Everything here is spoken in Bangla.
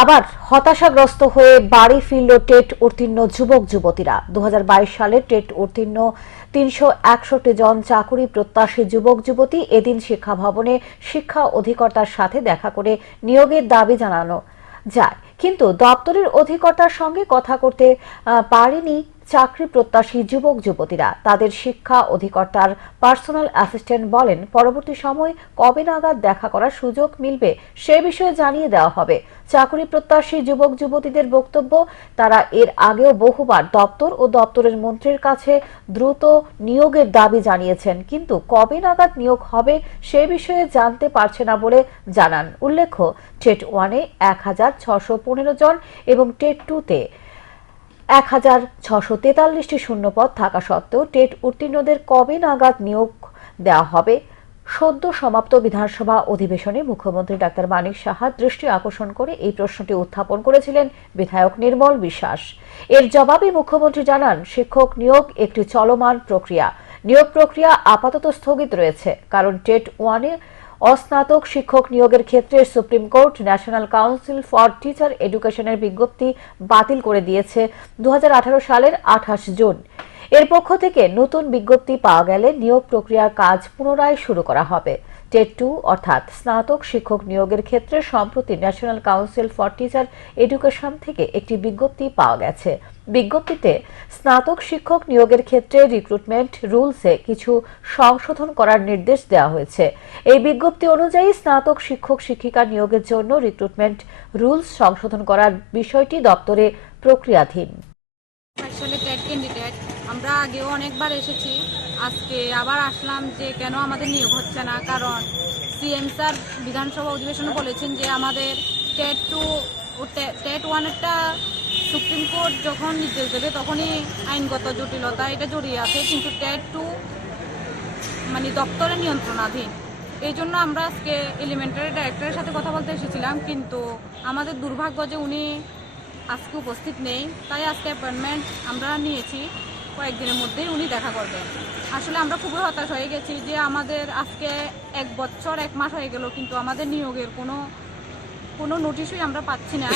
আবার হতাশাগ্রস্ত হয়ে বাড়ি ফিরল টেট উত্তীর্ণ যুবক যুবতীরা। দু হাজার বাইশ সালে টেট উত্তীর্ণ তিনশো একষট্টি জন চাকুরি প্রত্যাশী যুবক যুবতী এদিন শিক্ষা ভবনে শিক্ষা অধিকর্তার সাথে দেখা করে নিয়োগের দাবি জানানো যায়। কিন্তু দপ্তরের অধিকর্তার সঙ্গে কথা করতে পারেনি চাকরি প্রত্যাশী যুবক যুবতীরা। তাদের শিক্ষা অধিকর্তার পার্সোনাল অ্যাসিস্ট্যান্ট বলেন, পরবর্তী সময় কবে নাগাদ দেখা করার সুযোগ মিলবে সে বিষয়ে জানিয়ে দেওয়া হবে। চাকরি প্রত্যাশী যুবক, যুবতীদের বক্তব্য, তারা এর আগেও বহুবার দপ্তর ও দপ্তরের মন্ত্রীর কাছে দ্রুত নিয়োগের দাবি জানিয়েছেন। কিন্তু কবে নাগাদ নিয়োগ হবে সে বিষয়ে জানতে পারছে না বলে জানান। উল্লেখ্য, টেট ওয়ানে এক হাজার ছশো পনেরো জন এবং টেট টুতে এক হাজার ছশো তেতাল্লিশটি শূন্যপদ থাকা সত্ত্বেও টেট উত্তীর্ণদের কবে নাগাদ নিয়োগ দেওয়া হবে সদ্য সমাপ্ত বিধানসভা অধিবেশনে মুখ্যমন্ত্রী ডাক্তার মানিক সাহা দৃষ্টি আকর্ষণ করে এই প্রশ্নটি উত্থাপন করেছিলেন বিধায়ক নির্মল বিশ্বাস। এর জবাবে মুখ্যমন্ত্রী জানান, শিক্ষক নিয়োগ একটি চলমান প্রক্রিয়া। নিয়োগ প্রক্রিয়া আপাতত স্থগিত রয়েছে, কারণ টেট ওয়ানে অস্নাতক শিক্ষক নিয়োগের ক্ষেত্রে supreme court, national council for teacher এডুকেশনের বিজ্ঞপ্তি বাতিল করে দিয়েছে দু হাজার আঠারো সালের আঠাশ জুন। এর পক্ষ থেকে নতুন বিজ্ঞপ্তি পাওয়া গেলে নিয়োগ প্রক্রিয়ার কাজ পুনরায় শুরু করা হবে। টেট টু, অর্থাৎ স্নাতক শিক্ষক নিয়োগের ক্ষেত্রে সম্প্রতি national council for teacher education থেকে একটি বিজ্ঞপ্তি পাওয়া গেছে। বিজ্ঞপ্তিতে স্নাতক শিক্ষক নিয়োগের ক্ষেত্রে রিক্রুটমেন্ট রুলসে কিছু সংশোধন করার নির্দেশ দেওয়া হয়েছে। এই বিজ্ঞপ্তি অনুযায়ী স্নাতক শিক্ষক শিক্ষিকা নিয়োগের জন্য রিক্রুটমেন্ট রুলস সংশোধন করার বিষয়টি দপ্তরে প্রক্রিয়াধীন। টেট ক্যান্ডিডেট আমরা আগেও অনেকবার এসেছি, আজকে আবার আসলাম যে কেন আমাদের নিয়োগ হচ্ছে না, কারণ সিএম স্যার বিধানসভা অধিবেশনে বলেছেন যে আমাদের টেট টু, টেট ওয়ানেরটা সুপ্রিম কোর্ট যখন নির্দেশ দেবে তখনই আইনগত জটিলতা এটা জড়িয়ে আছে, কিন্তু টেট টু মানে দপ্তরের নিয়ন্ত্রণাধীন। এই জন্য আমরা আজকে এলিমেন্টারি ডাইরেক্টরের সাথে কথা বলতে এসেছিলাম, কিন্তু আমাদের দুর্ভাগ্য যে উনি আজকে উপস্থিত নেই, তাই আজকে অ্যাপয়েন্টমেন্ট আমরা নিয়েছি। কয়েকদিনের মধ্যেই উনি দেখা করবেন। আসলে আমরা খুবই হতাশ হয়ে গেছি যে আমাদের আজকে এক বছর, এক মাস হয়ে গেল, কিন্তু আমাদের নিয়োগের কোনো কোনো নোটিশই আমরা পাচ্ছি না।